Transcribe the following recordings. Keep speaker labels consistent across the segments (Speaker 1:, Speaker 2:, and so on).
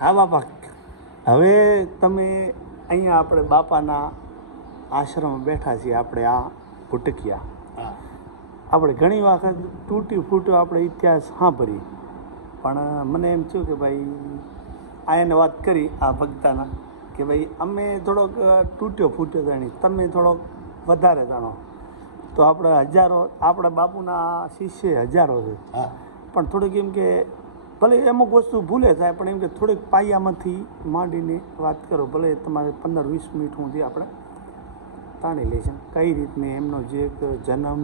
Speaker 1: હા બાપા. હવે તમે અહીંયા આપણે બાપાના આશ્રમ બેઠા છીએ આપણે આ ભૂટકિયા.
Speaker 2: હા.
Speaker 1: આપણે ઘણી વખત તૂટી ફૂટ્યો આપણે ઇતિહાસ સાંભળી. પણ મને એમ થયું કે ભાઈ આ એને વાત કરી આ ભક્તાના કે ભાઈ અમે થોડોક તૂટ્યો ફૂટ્યો જાણી તમે થોડોક વધારે જાણો. તો આપણે હજારો આપણા બાપુના શિષ્ય હજારો છે.
Speaker 2: હા.
Speaker 1: પણ થોડુંક એમ કે ભલે અમુક વસ્તુ ભૂલે થાય પણ એમ કે થોડીક પાયામાંથી માંડીને વાત કરો. ભલે તમારે પંદર વીસ મિનિટ સુધી આપણે તાણી લેશે. કઈ રીતને એમનો જે જન્મ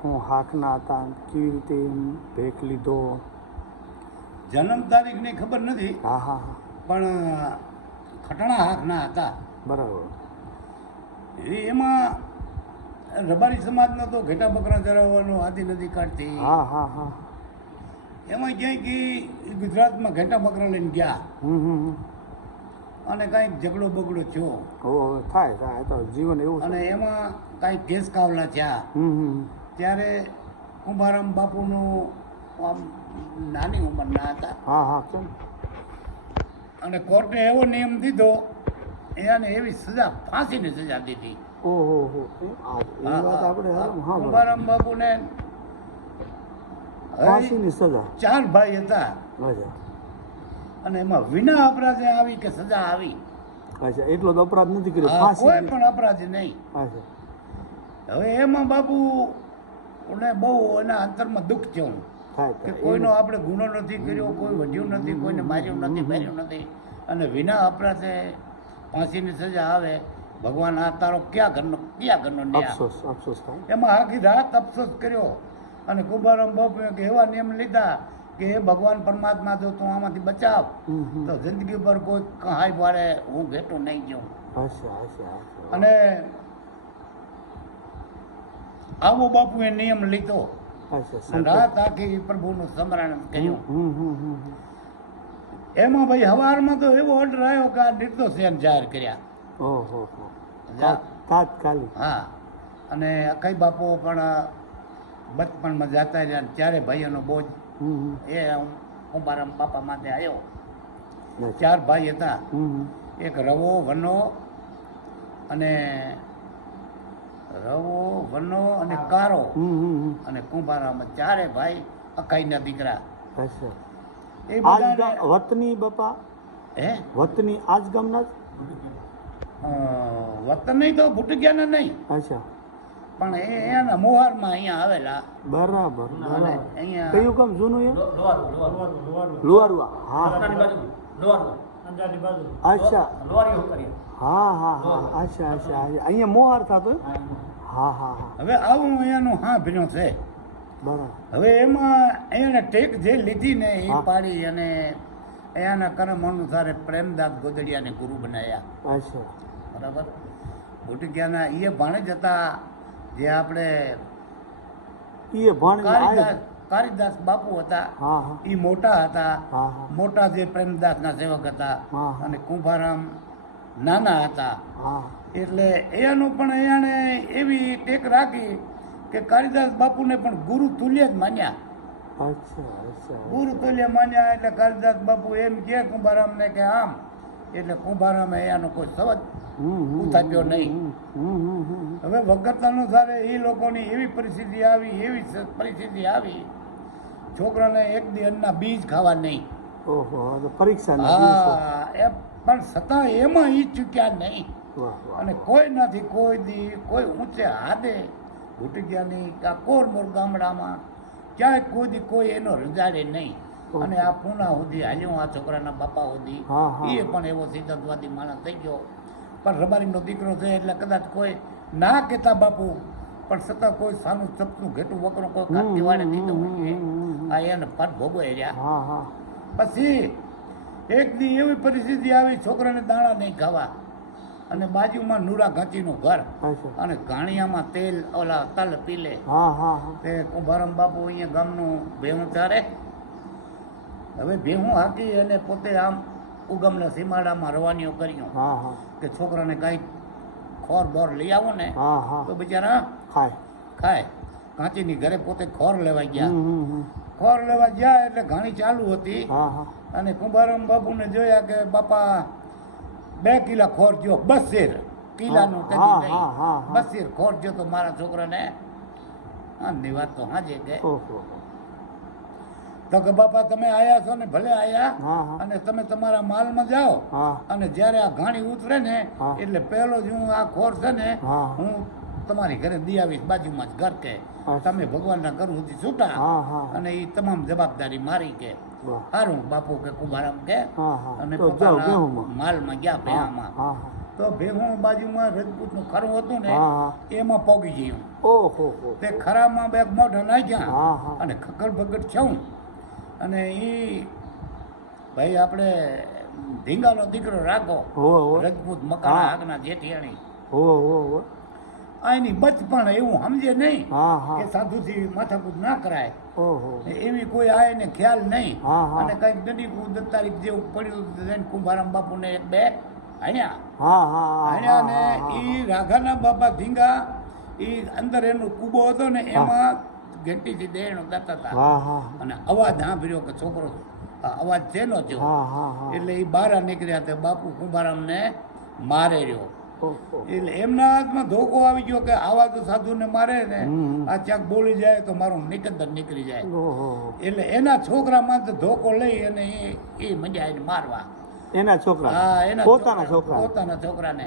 Speaker 1: હું હાકના હતા કેવી રીતે એમ ભેખ લીધો?
Speaker 2: જન્મ તારીખની ખબર નથી
Speaker 1: હા હા હા.
Speaker 2: પણ ખટણા હાકના હતા.
Speaker 1: બરાબર.
Speaker 2: એમાં રબારી સમાજનો તો ઘેટા બકરા ચરાવવાનો આદિ નદી કાઢતી.
Speaker 1: હા હા હા.
Speaker 2: એમાં ક્યાંય કે ગુજરાતમાં ઘેટા બકરા લઈને ગયા. અને કાંઈક ઝઘડો બગડો થયો.
Speaker 1: થાય થાય. તો જીવન એવું
Speaker 2: અને એમાં કાંઈક કેસ કાવલા થયા. ત્યારે કુંભારામ બાપુનું આમ નાની ઉંમરના હતા.
Speaker 1: હા હા
Speaker 2: અને કોર્ટે એવો નિયમ દીધો એને એવી સજા ફાંસીની સજા દીધી.
Speaker 1: ઓહો હો આપણે
Speaker 2: કુંભારામ બાપુને
Speaker 1: ફાંસીની સજા.
Speaker 2: ચાર ભાઈ હતા. અને એમાં વિના અપરાધે આવી કે સજા આવી?
Speaker 1: અચ્છા એટલો તો અપરાધ નથી કર્યો
Speaker 2: કોઈ પણ અપરાધ નહીં. હવે એમાં બાપુ ને બહુ એના અંતરમાં દુઃખ થયું
Speaker 1: હું
Speaker 2: કે કોઈનો આપણે ગુનો નથી કર્યો કોઈ વધ્યું નથી કોઈને માર્યું નથી માર્યું નથી. અને વિના અપરાધે ફાંસીની સજા આવે ભગવાન આ તારો ક્યાં ઘરનો ક્યાં ઘરનો
Speaker 1: અફસોસ
Speaker 2: એમાં આખી રાત અફસોસ કર્યો. અને કુંભારામ બાપુએ કે એવા નિયમ લીધા કે હે ભગવાન પરમાત્મા જો તું આમાંથી બચાવ. તો જિંદગી પર કોઈ કહાય વારે હું ઘેટો નહીં જાઉં. અને આવો બાપુએ નિયમ લીધો. રાત આખી પ્રભુનું સ્મરણ કર્યું.
Speaker 1: હમ.
Speaker 2: એમાં ભાઈ હવારમાં તો એવો ઓર્ડર આવ્યો કે આ નિર્દોષ એમ જાહેર કર્યા.
Speaker 1: ઓહો તાત્કાલિક.
Speaker 2: હા. અને અકઈ બાપુ પણ બચપણમાં જતા રહ્યા ને ત્યારે ભાઈઓનો બોજ. એ હું મારા બાપા માટે આવ્યો ચાર ભાઈ હતા. એક રવો વનો અને રવો વનો અને કારો. અને કુંભારામ ચારે ભાઈ અકાઈના દીકરા. એ
Speaker 1: વતની બાપા?
Speaker 2: હે?
Speaker 1: વતની આજ ગામના
Speaker 2: વતન નહીં તો ભૂટગ્યાના નહીં.
Speaker 1: અચ્છા.
Speaker 2: પણ એના મોહારમાં અહીંયા આવેલા.
Speaker 1: બરાબર
Speaker 2: અને અહીંયા
Speaker 1: કયું કામ જૂનું એ લુવારુઆ હા. અચ્છા. હા હા હા. અચ્છા અચ્છા. અહીંયા મોહાર થતો હા હા હા
Speaker 2: હવે આવું અહીંયાનું હા ભીનો છે હવે એમાં અહીંયાને ટેક જે લીધી ને એ પાડી અને અહીંયાના કર્મ અનુસારે પ્રેમદાસ ગોદડિયાને ગુરુ બનાવ્યા
Speaker 1: અચ્છા.
Speaker 2: બરાબર? ભૂટગ્યાના એ ભાણે જ હતા જે આપણે
Speaker 1: એ ભણ
Speaker 2: કાલિદાસ કાલિદાસ બાપુ હતા એ મોટા હતા. મોટા જે પ્રેમદાસના સેવક હતા અને કુંભારામ નાના હતા. એટલે એનું પણ એણે એવી ટેક રાખી કે કારિદાસ બાપુને પણ ગુરુ તુલ્ય જ માન્યા. ગુરુ તુલ્ય માન્યા એટલે કારિદાસ બાપુ એમ કે કુંભારામને કે આમ એટલે કુંભારામાં એનો કોઈ
Speaker 1: હમ
Speaker 2: ઉતાપ્યો નહીં. હવે વખત અનુસારે એ લોકોની એવી પરિસ્થિતિ આવી એવી પરિસ્થિતિ આવી છોકરાને એક દી અન્નના બીજ ખાવા નહીં.
Speaker 1: દિવસો
Speaker 2: હા એ પણ છતાં એમાં ઈ ચૂક્યા નહીં. અને કોઈ નથી કોઈ દી કોઈ ઊંચે હાથે ઘૂટી ગયા નહીં કાકોર મોર ગામડામાં ક્યાંય કોઈ દી કોઈ એનો રજાડે નહીં. અને આ પૂના સુધી હાલ્યો આ છોકરાના બાપા સુધી. એ પણ એવો સિદ્ધાંતવાદી માણસ થઈ ગયો. પણ રબારીનો દીકરો છે એટલે કદાચ કોઈ ના કહેતા બાપુ પણ છતાં કોઈ સાનું ચપનું ઘેટું વકરું કોઈ કાઢી વાળે દીધું હોય. આ એને પદ ભોગવાઈ રહ્યા. પછી એક દી એવી પરિસ્થિતિ આવી છોકરાને દાણા નહીં ખાવા. અને બાજુમાં નુરા ઘાંચીનું ઘર. અને ઘાણિયામાં તેલ ઓલા તલ પીલે. તે કુંભારામ બાપુ અહીંયા ગામનું ભેહું ચારે. હવે ભેહું હાકી અને પોતે આમ ઉગમના સીમાડામાં રવાનીઓ કર્યો કે છોકરાને કાંઈક ખોર બોર લઈ આવો ને તો બિચારા
Speaker 1: ખાય.
Speaker 2: ખાય. કાંચીની ઘરે પોતે ખોર લેવા ગયા. ખોર લેવા ગયા એટલે ઘણી ચાલુ હતી. અને કુંભારામ બાપુને જોયા કે બાપા બે કિલા ખોર જો બસેર. કિલાનું. બસેર ખોર જો તો મારા છોકરાને આની વાત તો હાજે કે. તો કે બાપા તમે આયા છો ને ભલે આયા અને તમે તમારા માલમાં જાઓ. અને જ્યારે આ ઘાણી ઉતરે ને એટલે પહેલો જ હું આ ખોર છે ને
Speaker 1: હું.
Speaker 2: તમારી ઘરે દી આવીશ બાજુમાં જ ઘર કે. તમે ભગવાનના ઘર સુધી છૂટા. અને એ તમામ જવાબદારી મારી કે. સારું બાપુ કે કુંભારામ કે. અને
Speaker 1: માલ
Speaker 2: માલમાં ગયા ભેહામાં.
Speaker 1: હા
Speaker 2: તો ભેહું બાજુમાં રજપૂતનું ખરું હતું ને એમાં પોગી ગયું.
Speaker 1: ઓહો
Speaker 2: તે ખરામાં બે મોઢા નાખ્યા. અને ખકડ ભગડ છું અને એ ભાઈ આપણે ધીંગાનો દીકરો રાખો રજપૂત મકાન આગના જેઠિયાણી.
Speaker 1: હો હો હો.
Speaker 2: આની બચપણ એવું સમજે નહીં કે સાધુથી માથાકૂટ ના કરાય. એવી કોઈ આ એને ખ્યાલ નહીં. અને કંઈક દડીકું દસ તારીખ જેવું પડ્યું કુંભારામ બાપુ બાપુને એક બે હણ્યા.
Speaker 1: હા હા હા
Speaker 2: ને એ રાઘાના બાપા ધીંગા એ અંદર એનો કુબો હતો ને એમાં ઘંટીથી દેણો ગાતા હતા. અને અવાજ સાંભળ્યો કે છોકરો અવાજ તેનો થયો? એટલે એ બહાર નીકળ્યા હતા. બાપુ કુંભારામને મારે રહ્યો. એટલે એમના હાથમાં ધોકો આવી ગયો કે આવા તો સાધુને મારે ને. આ ચાક બોલી જાય તો મારું નિકંદર નીકળી જાય. એટલે એના છોકરામાં તો ધોકો લઈ અને એ એ મજા મારવા.
Speaker 1: એના છોકરા?
Speaker 2: હા એના
Speaker 1: પોતાના છોકરા.
Speaker 2: પોતાના છોકરાને.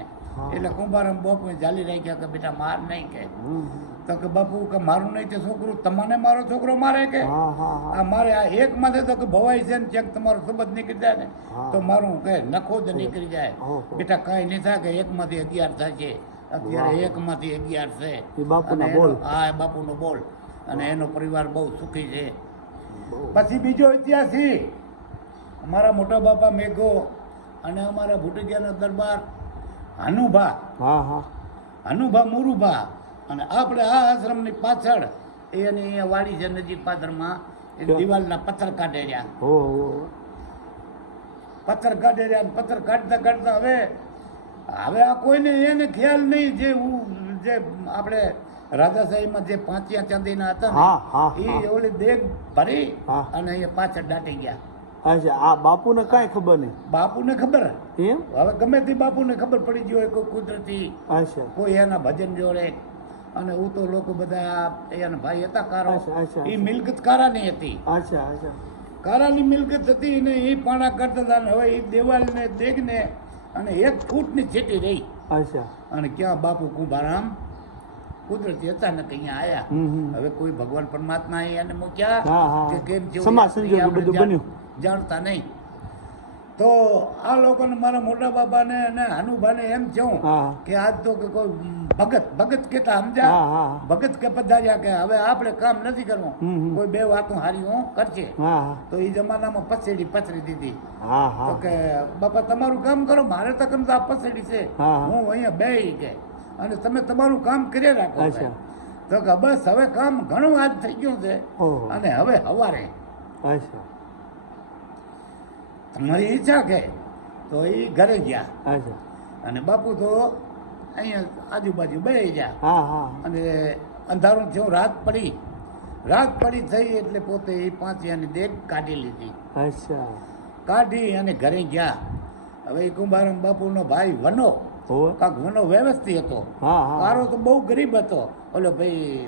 Speaker 2: એટલે કુંભારમ બાપુ જાલી રાખ્યા કે બેટા માર નહીં કે. તો કે બાપુ કે મારું નહીં તે છોકરું તમને મારો છોકરો મારે કે?
Speaker 1: હા હા હા.
Speaker 2: આ મારે આ એક માથે તો કે ભવાઈ છે ને ચેક તમારો સબત નીકળી જાય ને તો મારું કે નખો જ નીકળી જાય. બેટા કઈ નહીં થાય કે એક માંથી અગિયાર થાય છે. અત્યારે એક માંથી અગિયાર છે.
Speaker 1: બોલ.
Speaker 2: હા એ બાપુનો બોલ. અને એનો પરિવાર બહુ સુખી છે. પછી બીજો ઇતિહાસ. અમારા મોટા બાપા મેઘો અને અમારા ભૂટકિયાનો દરબાર હનુભા.
Speaker 1: હા હા.
Speaker 2: હનુભા મુરુભા. અને આપણે આ આશ્રમની પાછળ એની વાડી છે નજીક પાદરમાં એ? દિવાલના પથ્થર કાઢે રહ્યા પથ્થર કાઢે રહ્યા પથ્થર કાઢતા કાઢતા હવે હવે આ કોઈને એને ખ્યાલ નહીં જે હું જે આપણે રાજાશાહીમાં જે પાંચિયા ચાંદીના હતા ને એ ઓલી દેગ ભરી અને અહીંયા પાછળ દાટી ગયા.
Speaker 1: અચ્છા આ બાપુને કાંઈ ખબર નહીં.
Speaker 2: બાપુને ખબર?
Speaker 1: એમ?
Speaker 2: હવે ગમે તે બાપુને ખબર પડી ગઈ હોય કોઈ કુદરતી
Speaker 1: અચ્છા
Speaker 2: કોઈ એના ભજન જોડે. અને હું તો લોકો બધા એના ભાઈ હતા કારો. એ મિલકત કારાની હતી.
Speaker 1: અચ્છા અચ્છા
Speaker 2: કારાની મિલકત હતી ને એ પાણા કરતા હતા ને હવે એ દેવાલને દેગને અને એક ફૂટની છેટી રહી.
Speaker 1: અચ્છા
Speaker 2: અને ક્યાં બાપુ કુંભારામ? કુદરતી અચાનક અહીંયા આયા. હવે કોઈ ભગવાન પરમાત્મા એને મૂક્યા. કે કેમ જેવું
Speaker 1: સમાજ
Speaker 2: એ
Speaker 1: બધું બન્યું.
Speaker 2: જાણતા નહીં. તો આ લોકોને મારા મોટા બાબાને અને હનુભાને એમ કહું
Speaker 1: હા.
Speaker 2: કે આજ તો કે કોઈ ભગત ભગત કેતા
Speaker 1: સમજા
Speaker 2: ભગત કે પધાર્યા કે હવે આપણે કામ નથી કરવું. કોઈ બે વાતો હારી હું કરશે. તો એ જમાનામાં પછેડી પથરી દીધી. તો કે બાપા તમારું કામ કરો મારે તો કેમ તો આ પછેડી છે.
Speaker 1: હું
Speaker 2: અહીંયા બે કે. અને તમે તમારું કામ કરી રાખો. તો કે બસ હવે કામ ઘણું આજ થઈ ગયું છે. અને હવે હવારે.
Speaker 1: અચ્છા.
Speaker 2: તમારી ઈચ્છા કે તો એ ઘરે ગયા.
Speaker 1: અચ્છા.
Speaker 2: અને બાપુ તો અહીંયા આજુબાજુ બે ગયા. અને અંધારું થયું રાત પડી. રાત પડી થઈ એટલે પોતે એ પાંચિયાની દેખ કાઢી લીધી.
Speaker 1: અચ્છા.
Speaker 2: કાઢી અને ઘરે ગયા. હવે કુંભારામ બાપુનો ભાઈ વનો કાંક વનો વ્યવસ્થિત હતો.
Speaker 1: હા
Speaker 2: તો બહુ ગરીબ હતો. ઓલો ભાઈ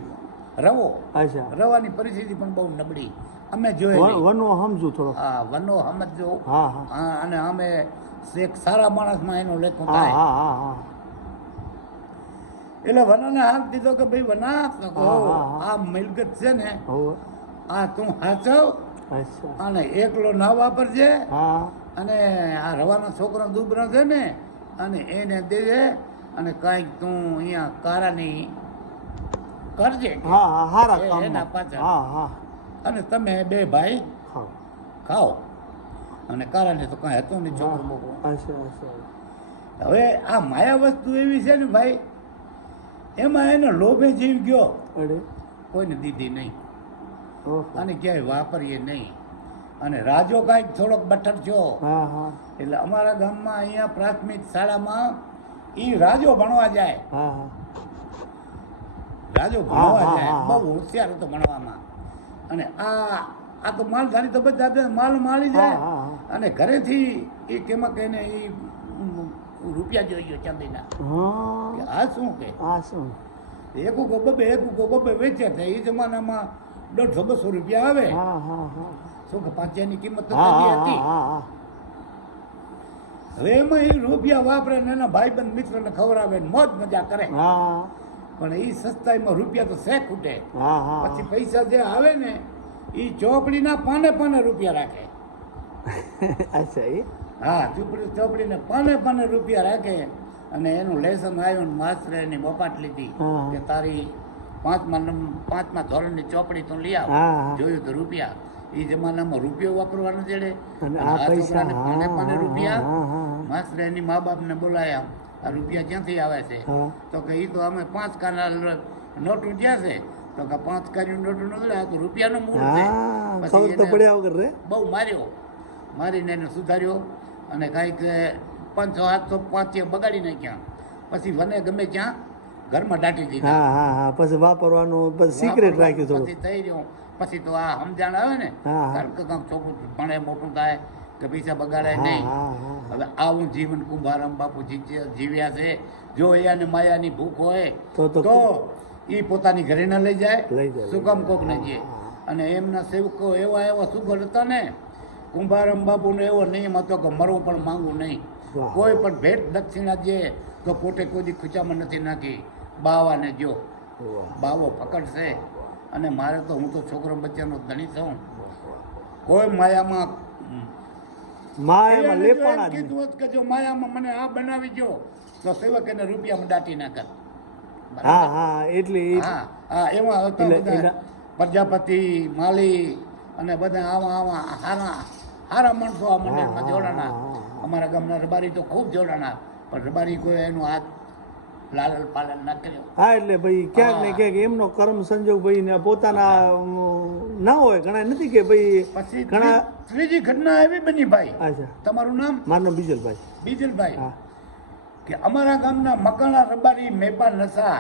Speaker 2: રવો.
Speaker 1: અચ્છા.
Speaker 2: રવાની પરિસ્થિતિ પણ બહુ નબળી. અમે જોયે
Speaker 1: વનો સમજુ થોડો
Speaker 2: હા વનો સમજો
Speaker 1: હા
Speaker 2: અને અમે એક સારા માણસમાં એનો લેખો થાય.
Speaker 1: હા હા હા.
Speaker 2: એટલે વનાને હાથ દીધો કે ભાઈ વના. આ મિલકત છે ને આ તું હાચવ અને એકલો ના વાપરજે. અને આ રવાના છોકરો દુબરા છે ને અને એને દેજે અને કાંઈક તું અહીંયા કારાની કરજે.
Speaker 1: હા હા હારા કામ
Speaker 2: એના પાછળ.
Speaker 1: હા હા.
Speaker 2: અને તમે બે ભાઈ
Speaker 1: ખાઓ.
Speaker 2: અને કારણે તો કાંઈ હતું નહીં છોકરો હવે આ માયા વસ્તુ એવી છે ને ભાઈ એમાં એનો લોભે જીવ ગયો. કોઈને દીધી નહીં. અને ક્યાંય વાપરીએ નહીં. અને રાજો કાંઈક થોડોક
Speaker 1: હા હા.
Speaker 2: એટલે અમારા ગામમાં અહીંયા પ્રાથમિક શાળામાં એ રાજો ભણવા જાય. રાજો ભણવા જાય. બહુ હોશિયાર હતો ભણવામાં. અને આ આ તો માલધારી તો બધા માલ માળી જાય. અને ઘરેથી એ કેમાં કહીને એ રૂપિયા જોઈએ ચાંદીના. આ શું કે?
Speaker 1: આ શું?
Speaker 2: એક ઉગો બબે એક ઉગો બબે વેચ્યા હતા એ જમાનામાં દોઢસો બસો રૂપિયા આવે. શું કે પાંચિયાની કિંમત તો હતી. હવે એમાં એ રૂપિયા વાપરે ને એના ભાઈબંધ મિત્રને ખવડાવે મોજ મજા કરે.
Speaker 1: હા.
Speaker 2: પણ એ સસ્તાઈમાં રૂપિયા તો શેખ ખૂટે. પછી પૈસા જે આવે ને એ ચોપડીના પાને પાને રૂપિયા રાખે.
Speaker 1: અચ્છા એ
Speaker 2: હા ચોપડી ચોપડીને પાને પાને રૂપિયા રાખે અને એનું લેસન આવ્યું ને માસ્તરે એની બપાટ લીધી કે તારી પાંચમા પાંચમા ધોરણની ચોપડી તું લઈ આવ. જોયું તો રૂપિયા. એ જમાનામાં રૂપિયો વાપરવાનો જેડે
Speaker 1: આ
Speaker 2: છોકરાને પાને પાને રૂપિયા માસ્તરે એની મા બાપને બોલાયા. રૂપિયા ક્યાંથી આવે છે? તો કે એ તો અમે પાંચ કાના નોટું જ્યાં છે. તો કે પાંચ કાની નોટું નથી આ તો રૂપિયાનું મૂળ છે. પછી એને બહુ માર્યો. મારીને એને સુધાર્યો અને કાંઈક પાંચસો સાતસો પાંચે બગાડી નાખ્યા. પછી વને ગમે ત્યાં ઘરમાં દાટી દીધા.
Speaker 1: હા હા હા પછી વાપરવાનું પછી સિક્રેટ રાખ્યું થોડું
Speaker 2: પછી થઈ રહ્યું. પછી તો આ સમજણ આવે ને
Speaker 1: હા, હા.
Speaker 2: કારણ કે કાંક છોકરું ભણે મોટું થાય. કે પૈસા
Speaker 1: બગાડાય
Speaker 2: નહીં. હવે આવું જીવન કુંભારામ બાપુ જીવ્યા છે. જો એને માયાની ભૂખ હોય
Speaker 1: તો
Speaker 2: એ પોતાની ઘરે ન લઈ જાય.
Speaker 1: સુગમ.
Speaker 2: કોક ને જે અને એમના સેવકો એવા એવા સુગર હતા ને કુંભારામ બાપુનો એવો નિયમ હતો કે મરવું પણ માંગવું નહીં. કોઈ પણ ભેટ દક્ષિણા દે તો પોતે કોઈ ખુચામાં નથી નાખી. બાવાને જો. બાવો પકડશે. અને મારે તો હું તો છોકરો બચ્ચાનો ધણી છું. કોઈ માયામાં
Speaker 1: માં એમાં
Speaker 2: એને જો એમ
Speaker 1: લેપાણા.
Speaker 2: કીધું હોત કે જો માયામાં મને આ બનાવી જો તો સેવક એને રૂપિયામાં દાટી નાખત
Speaker 1: હા હા એટલે
Speaker 2: હા હા એમાં હતા બધા પ્રજાપતિ માલી અને બધા આવા આવા હારા હારા માણસો આ મંડળમાં જોડાણા. અમારા ગામના રબારી તો ખૂબ જોડાણા પણ રબારી કોઈ એનું હાથ લાલન પાલન ના કર્યો.
Speaker 1: હા એટલે ભાઈ ક્યાંક ને ક્યાંક એમનો કર્મ સંજોગ ભાઈ ને પોતાના ના હોય ઘણા નથી કે ભાઈ
Speaker 2: પછી
Speaker 1: ઘણા
Speaker 2: ત્રી- ત્રીજી ઘટના એવી બની ભાઈ.
Speaker 1: અચ્છા.
Speaker 2: તમારું નામ?
Speaker 1: મારું બીજલભાઈ.
Speaker 2: બીજલભાઈ. કે અમારા ગામના મકાણા રબારી મેપા નસા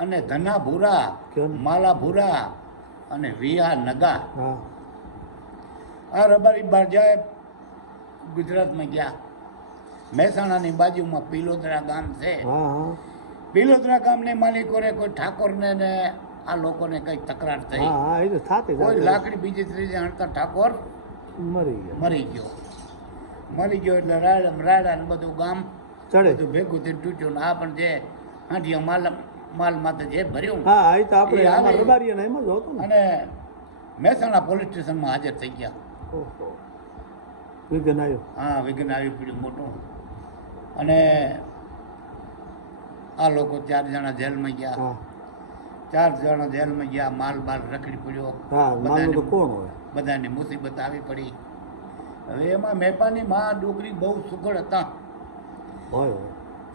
Speaker 2: અને ધના ભૂરા માલા ભૂરા અને વિયા નગા. આ રબારી બાર જાય ગુજરાતમાં ગયા. મહેસાણાની બાજુમાં પિલોદરા ગામ છે. પિલોદરા ગામની માલિકોને કોઈ ઠાકોરને ને આ લોકોને કઈ તકરાર થઈ? કોઈ લાકડી બીજી ત્રીજી હણતા ઠાકોર
Speaker 1: મરી ગયો.
Speaker 2: મરી ગયો. મરી ગયો એટલે રાડા રાડા ને બધું ગામ
Speaker 1: ચડે.
Speaker 2: બધું ભેગું થઈને તૂટ્યું ને આ પણ જે હાંડિયા માલ માલ માથે જે ભર્યું
Speaker 1: હા એ તો આપણે
Speaker 2: એ આવે.
Speaker 1: અમારા રબારીયાના એમ જ હતું
Speaker 2: અને મહેસાણા પોલીસ સ્ટેશનમાં હાજર થઈ ગયા.
Speaker 1: ઓહો. વિઘન આવ્યો.
Speaker 2: હા વિઘ્ન આવી પડ્યું મોટું. અને આ લોકો ચાર જણા જેલમાં ગયા. ચાર જણા જેલમાં ગયા માલ બાલ રખડી પડ્યો. બધાને
Speaker 1: કોણ હોય?
Speaker 2: બધાને મુસીબત આવી પડી. હવે એમાં મેપાની માં ડોકરી બહુ સુખડ હતા.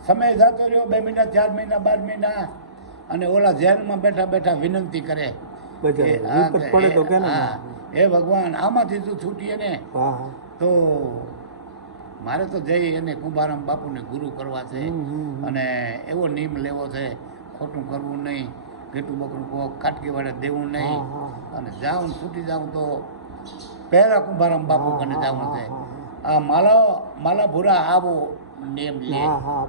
Speaker 2: સમય જતો રહ્યો બે મહિના ચાર મહિના બાર મહિના અને ઓલા જેલમાં બેઠા બેઠા વિનંતી કરે. હા, હા, ભગવાન આમાંથી તું છૂટીએ ને તો મારે તો જઈ એને કુંભારામ બાપુને ગુરુ કરવા છે. અને એવો નિયમ લેવો છે ખોટું કરવું નહીં ઘેટું બકરું કહો કાટકી વાળે દેવું નહીં. અને જાઉં છૂટી જાઉં તો પહેલા કુંભારામ બાપુ કને
Speaker 1: જાઉં
Speaker 2: છે. આ માલા માલા ભૂરા આવો નિયમ લે.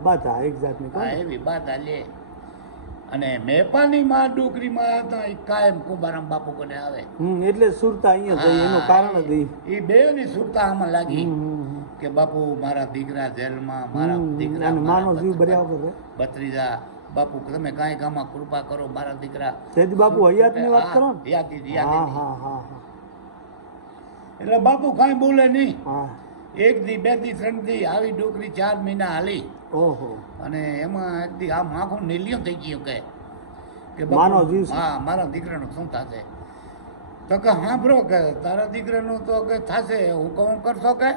Speaker 1: બાધા એક જાતની
Speaker 2: એવી બાધા લે. અને મેપાની માં ડુકરીમાં હતા એ કાયમ કુંભારામ બાપુ કને આવે.
Speaker 1: એટલે સુરતા અહીંયા જઈ એનું કારણ જ
Speaker 2: એ બે ની સુરતા આમાં લાગી. કે બાપુ મારા દીકરા જેલમાં મારા દીકરા
Speaker 1: માનો જીવ ભર્યા વગર.
Speaker 2: ભત્રીજા બાપુ તમે કાંઈ ગામમાં કૃપા કરો મારા દીકરા
Speaker 1: સેજ બાપુ હયાતની વાત કરો ને.
Speaker 2: યાદી
Speaker 1: હા હા હા
Speaker 2: એટલે બાપુ કાંઈ બોલે નહીં. એક દી બે દી ત્રણ દી આવી ડોકરી ચાર મહિના હાલી.
Speaker 1: ઓહો.
Speaker 2: અને એમાં એક દી આમ આખું નીલિયો થઈ ગયું કે કે
Speaker 1: માનો જીવ
Speaker 2: હા મારા દીકરાનું શું થશે? તો કે હાંભળો કે તારા દીકરાનું તો કે થશે હું કહું કરશો કે?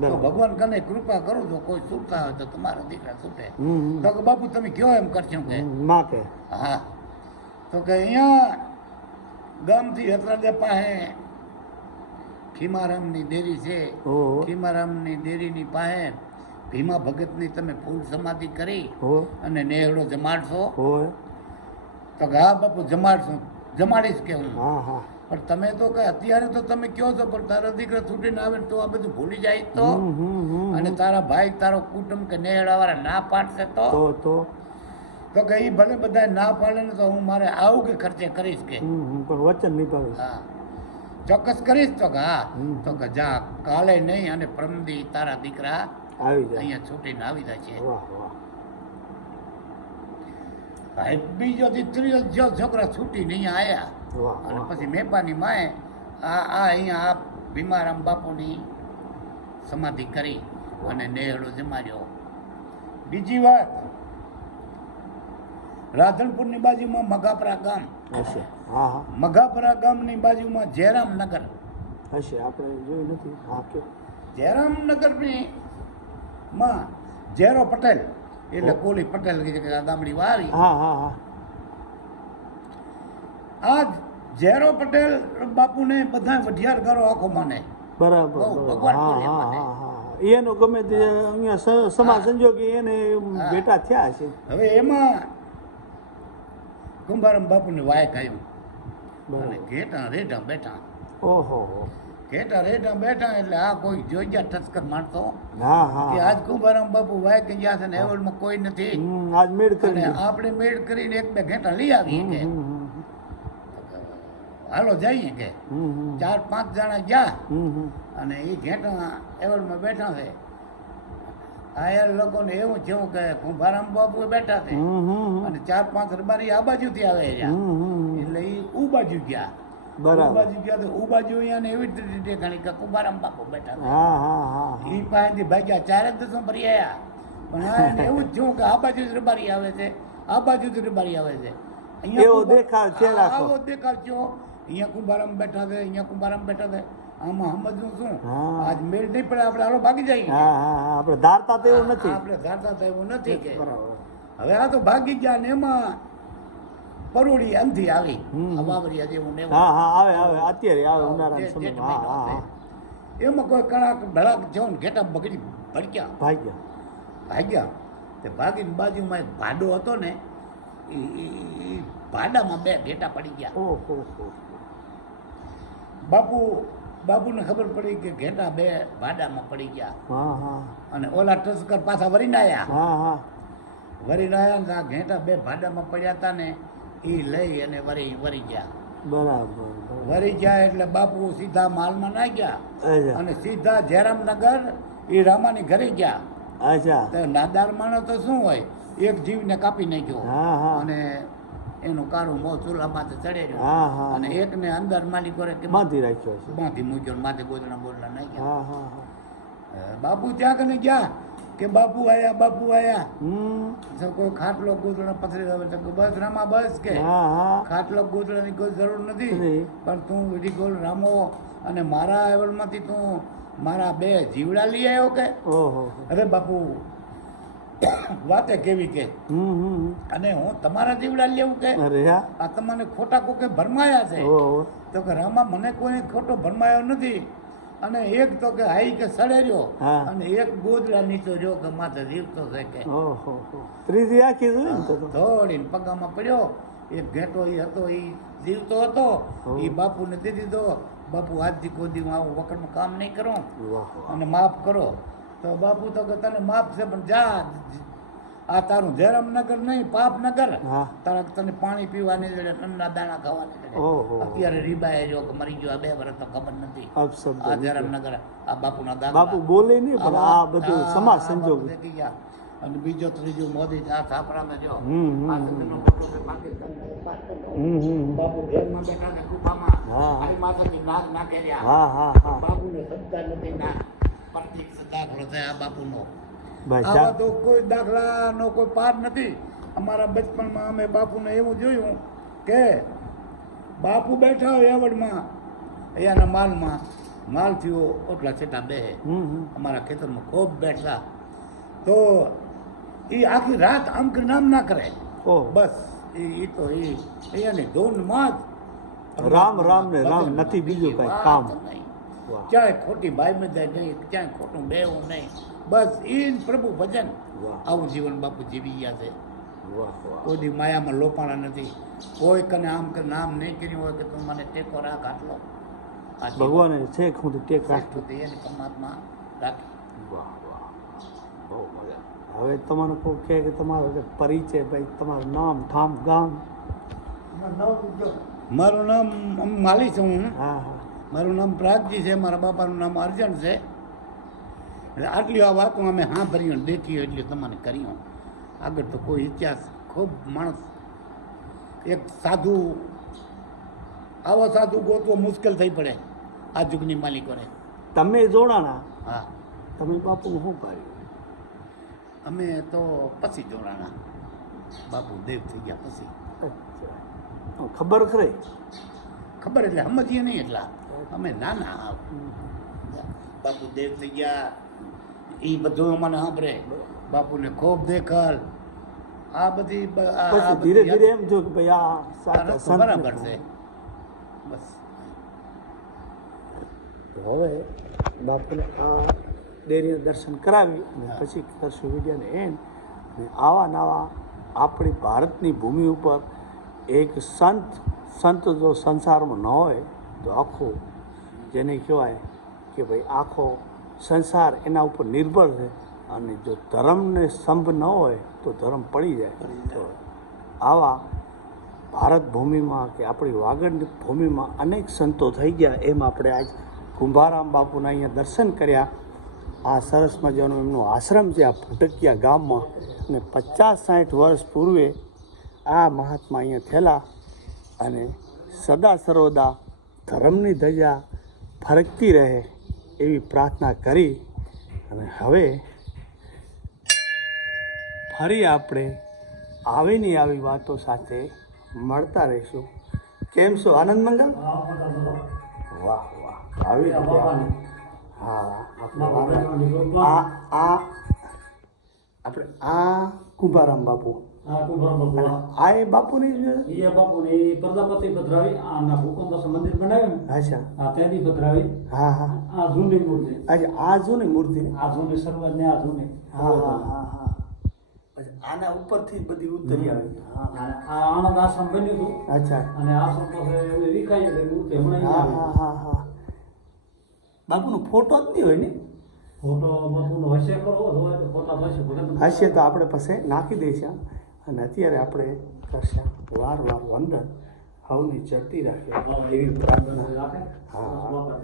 Speaker 2: તો ભગવાન કને કૃપા કરું તો કોઈ છૂટતા હોય તો તમારો દીકરા છૂટે. તો કે બાપુ તમે કયો એમ કરશો કે?
Speaker 1: માં કે.
Speaker 2: હા. તો કે અહીંયા ગામથી હતરાજે પાસે ખીમારામની દેરી છે. ખીમારામની દેરીની પાસે ભીમા ભગતની તમે ફૂલ સમાધિ કરી અને નેહડો જમાડશો. તો કે હા બાપુ જમાડશું. જમાડીશ કે હું પણ તમે તો કે અત્યારે તો તમે કહો છો પણ તારો દીકરા છૂટીને આવે તો આ બધું ભૂલી જાય તો? અને તારા ભાઈ તારો કુટુંબ કે નેહડાવાળા ના પાડશે તો?
Speaker 1: તો તો.
Speaker 2: કે એ ભલે બધા ના પાડે ને તો હું મારે આવું કે ખર્ચે કરીશ કે?
Speaker 1: પણ વચન નિભાવીશ
Speaker 2: હા. ચોક્કસ કરીશ તો કે હા. તો કે જા કાલે નહીં અને પ્રમદી તારા દીકરા
Speaker 1: આવી જાય.
Speaker 2: અહીંયા છૂટીને આવી જાય છે.
Speaker 1: વાહ વાહ.
Speaker 2: ભાઈ બીજો દી ત્રીજો જો છોકરા છૂટી નહીં
Speaker 1: આવ્યા
Speaker 2: અને પછી મેપાની માએ આ આ અહીંયા આ ભીમારામ બાપુની સમાધિ કરી અને નેહડો જમાડ્યો. બીજી વાત રાધનપુરની બાજુમાં મગાપરા ગામ.
Speaker 1: હશે. હા હા.
Speaker 2: મગાપરા ગામની બાજુમાં જયરામનગર.
Speaker 1: હશે આપણે જોયું નથી.
Speaker 2: જયરામનગરની માં જેરો પટેલ એટલે કોલી પટેલ કે આ ગામડી વારી.
Speaker 1: હા હા હા.
Speaker 2: આ ઝેરો પટેલ બાપુને બધા વઢિયાર કરો આખો માને.
Speaker 1: બરાબર
Speaker 2: ભગવાન
Speaker 1: એનો ગમે તે અહીંયા સમા સંજોગી એને. બેટા થયા છે.
Speaker 2: હવે એમાં કુંભારામ બાપુને વાયક આવ્યું. અને ઘેટા રેઢા બેઠા.
Speaker 1: ઓહો.
Speaker 2: ઘેટા રેટા બેઠા એટલે આ કોઈ જોઈ ગયા
Speaker 1: ઠસકર માણસો.
Speaker 2: કે આજ કુંભારામ બાપુ વાયક ગયા છે ને એવોર્ડમાં કોઈ નથી.
Speaker 1: આજ મેળ કરી
Speaker 2: આપણે મેળ કરીને એક બે ઘેટા લઈ આવીએ કે. હાલો જઈએ કે. ચાર પાંચ જણા ગયા. અને એ ઘેટા એવોર્ડમાં બેઠા છે. આયર લોકોને એવું થયું કે કુંભારામ બાપુ બેઠા છે. અને ચાર પાંચ રબારી આ બાજુથી આવે. એટલે એ ઉ બાજુ ગયા.
Speaker 1: બરાબર.
Speaker 2: તો અહીંયા ને એવી રીતે ઘણી કે કુંભારામ બાપુ બેઠા
Speaker 1: હા હા હા હા.
Speaker 2: એ પાસેથી ભાગ્યા ચારે જ દસો ભરી આવ્યા પણ એવું જ થયું કે આ બાજુ જ આવે છે આ બાજુ જ આવે છે.
Speaker 1: એવો
Speaker 2: કુંભાર-
Speaker 1: દેખાવ છે
Speaker 2: આવો દેખાવ થયો અહીંયા કુંભારામ બેઠા છે અહીંયા કુંભારામ બેઠા છે. આમાં સમજવું શું? આજ મેળ નહીં પડે આપણે હાલો ભાગી જઈએ.
Speaker 1: આપણે ધારતા તો એવું નથી.
Speaker 2: આપણે ધારતા એવું નથી કે. હવે આ તો ભાગી ગયા ને એમાં પરોડી અંધી આવી. વાવરિયા જેવું ને
Speaker 1: હા હા આવે આવે. અત્યારે આવે ઉનાળાના
Speaker 2: જે- જે
Speaker 1: સમયમાં હા હા.
Speaker 2: એમાં કોઈ કડાક ભડાક થયો ને ઘેટા બગડી ભડક્યા
Speaker 1: ભાગ્યા
Speaker 2: ભાગ્યા તે ભાગીને બાજુમાં એક ભાડો હતો ને એ ભાડામાં બે ઘેટા પડી ગયા.
Speaker 1: ઓહો
Speaker 2: બાપુ બાપુને ખબર પડી કે ઘેટા બે ભાડામાં પડી ગયા. અને ઓલા ટસ્કર પાછા વરીને આવ્યા
Speaker 1: હા હા.
Speaker 2: વરીને આવ્યા ને આ ઘેટા બે ભાડામાં પડ્યા હતા ને એ લઈ અને વરી વરી ગયા.
Speaker 1: બરાબર.
Speaker 2: વરી ગયા એટલે બાપુ સીધા માલમાં ના ગયા અને સીધા જયરામનગર એ રામાની ઘરે ગયા.
Speaker 1: અચ્છા.
Speaker 2: તો નાદાર માણસ તો શું હોય? એક જીવને કાપી નાખ્યો. અને એનું કારું મોં ચૂલા માથે ચડે રહ્યું. અને એકને અંદર માલિકો
Speaker 1: બાંધી રાખ્યો
Speaker 2: બાંધી મૂક્યો માથે ગોદડા બોદડા નાખ્યા.
Speaker 1: હા હા હા.
Speaker 2: બાપુ ત્યાં કને ગયા? કે બાપુ આયા બાપુ આયા.
Speaker 1: હમ.
Speaker 2: કોઈ ખાટલો ગોદડા પથરી આવે તો બસ રામા બસ કે? ખાટલો ગોદડાની કોઈ જરૂર નથી. પણ તું વિધિ ગોલ રામો અને મારા એવડમાંથી તું મારા બે જીવડા લઈ આવ્યો કે? અરે બાપુ વાતે કેવી કે. અને હું તમારા જીવડા લેવું કે? આ તમને ખોટા કોકે ભરમાયા છે? તો કે રામા મને કોઈ ખોટો ભરમાયો નથી. અને એક તો કે હાઈ કે સડે રહ્યો અને એક ગોદડા નીચો રહ્યો કે માથે જીવતો છે કે.
Speaker 1: ત્રીજી આખી જોઈ.
Speaker 2: દોડીને પગામાં પડ્યો એક ઘેટો એ હતો એ જીવતો હતો એ બાપુને દે દીધો. બાપુ આજથી હું આવું વખતનું કામ નહીં કરું. અને માફ કરો. તો બાપુ તો કે તને માફ છે પણ જા આ તારું જયરામનગર નહીં પાપનગર તારા તને પાણી પીવાની જડે ઠંડા દાણા ખાવાની જડે. અત્યારે રીબાએ જો કે મરી ગયો આ બે વર્ષ તો ખબર નથી. આ જયરામનગર આ બાપુના દાદા
Speaker 1: બાપુ બોલે નહીં પણ આ બધું સમાજ સંજોગ.
Speaker 2: અને બીજો ત્રીજો મોદી આ થાપડામાં જો. બાપુ ઘેરમાં બેઠા ને ગુફામાં.
Speaker 1: હા.
Speaker 2: આની માથેથી નાગ નાખે રહ્યા
Speaker 1: હા હા હા.
Speaker 2: બાપુને સત્તા નથી ના. પ્રતિક સત્તા આ બાપુનો. આવા તો કોઈ દાખલાનો કોઈ પાર નથી. અમારા બચપણમાં અમે બાપુને એવું જોયું કે બાપુ બેઠા હોય એવડમાં અહીંયાના માલમાં માલ થયો ઓટલા છેટા બે. અમારા ખેતરમાં ખૂબ બેઠા. તો એ આખી રાત આમ કરી નામ ના કરે. બસ એ તો એ અહીંયાની ધૂનમાં જ
Speaker 1: રામ રામ ને રામ નથી બીજું કાંઈ કામ.
Speaker 2: ક્યાંય ખોટી ભાઈ મજાય નહીં ક્યાંય ખોટું બેવું નહીં. બસ એ જ પ્રભુ ભજન.
Speaker 1: વાહ.
Speaker 2: આવું જીવન બાપુ જીવી ગયા છે.
Speaker 1: વાહ વાહ.
Speaker 2: કોઈ માયામાં લોપાણા નથી. કોઈ કને આમ કે નામ નહીં કર્યું હોય કે તું મને ટેકો રાખ આટલો.
Speaker 1: ભગવાન છે હું ટેક
Speaker 2: રાખતો એને પરમાત્મા રાખી.
Speaker 1: વાહ વાહ. બહુ મજા. હવે તમારે કોઈ કહે કે તમારો જે પરિચય ભાઈ તમારું નામ ઠામ ગામ?
Speaker 2: મારું નામ માલી છું હું.
Speaker 1: હા હા.
Speaker 2: મારું નામ પ્રાગજી છે મારા બાપાનું નામ અર્જન છે. એટલે આટલી આ વાતો અમે સાંભળ્યું ને દેખ્યું એટલે તમને કર્યું આગળ તો કોઈ ઇતિહાસ ખૂબ માણસ એક સાધુ આવો સાધુ ગોતવો મુશ્કેલ થઈ પડે આ જુગની માલિકોને
Speaker 1: તમે જોડાણા?
Speaker 2: હા.
Speaker 1: તમે બાપુનું શું કર્યું?
Speaker 2: અમે તો પછી જોડાણા. બાપુ દેવ થઈ ગયા પછી.
Speaker 1: ખબર ખરે?
Speaker 2: ખબર એટલે સમજીએ નહીં એટલા. અમે નાના બાપુ દેવ થઈ ગયા એ બધું અમને સાંભળે. બાપુને ખૂબ દેખાલ આ બધી
Speaker 1: ધીરે ધીરે એમ જો કે ભાઈ આ
Speaker 2: બરાબર છે. બસ.
Speaker 1: તો હવે બાપુને આ ડેરીના દર્શન કરાવી અને પછી કરશું વિડીયોને એન્ડ અને આવા નવા આપણી ભારતની ભૂમિ ઉપર એક સંત સંત જો સંસારમાં ન હોય તો આખો જેને કહેવાય કે ભાઈ આખો સંસાર એના ઉપર નિર્ભર છે. અને જો ધર્મને સ્તંભ ન હોય તો ધર્મ પડી જાય. તો આવા ભારત ભૂમિમાં કે આપણી વાગડની ભૂમિમાં અનેક સંતો થઈ ગયા. એમ આપણે આજ કુંભારામ બાપુના અહીંયા દર્શન કર્યા. આ સરસ મજાનો એમનો આશ્રમ છે આ ભૂટકિયા ગામમાં. અને પચાસ સાઠ વર્ષ પૂર્વે આ મહાત્મા અહીંયા થયેલા. અને સદા સર્વદા ધર્મની ધજા ફરકતી રહે. એવી પ્રાર્થના કરી અને હવે ફરી આપણે આવીની આવી વાતો સાથે મળતા રહીશું. કેમ છો, આનંદ મંગલ? વાહ વાહ, આવી હા, આપણે આ આ આપણે આ કુંભારામ બાપુ.
Speaker 3: આ
Speaker 1: એ બાપુની જ
Speaker 3: ઈ બાપુની એ પ્રજાપતિ પધરાવી આના ભૂકંપ મંદિર બનાવ્યું ને
Speaker 1: અચ્છા.
Speaker 3: આ ત્યાંથી પધરાવી
Speaker 1: હા હા.
Speaker 3: આ જૂની મૂર્તિ.
Speaker 1: અચ્છા આ જૂની મૂર્તિ?
Speaker 3: આ જૂની શરૂઆત ને આ જૂની.
Speaker 1: હા હા હા આના ઉપરથી બધી ઉતરી આવી.
Speaker 3: આ આણંદ આશ્રમ બન્યું હતું.
Speaker 1: અચ્છા.
Speaker 3: અને આશ્રમ પાસે વિખાઈ એટલે મૂર્તિ હમણાં
Speaker 1: હા હા હા બાપુનો ફોટો જ નહીં હોય ને?
Speaker 3: ફોટો બાપુનો હશે હોય તો ફોટા
Speaker 1: હશે તો આપણે પાસે નાખી દઈશું. અને અત્યારે આપણે કરશું વાર વાર વંદન હવની ચડતી રાખીએ. એવી પ્રાર્થના હા.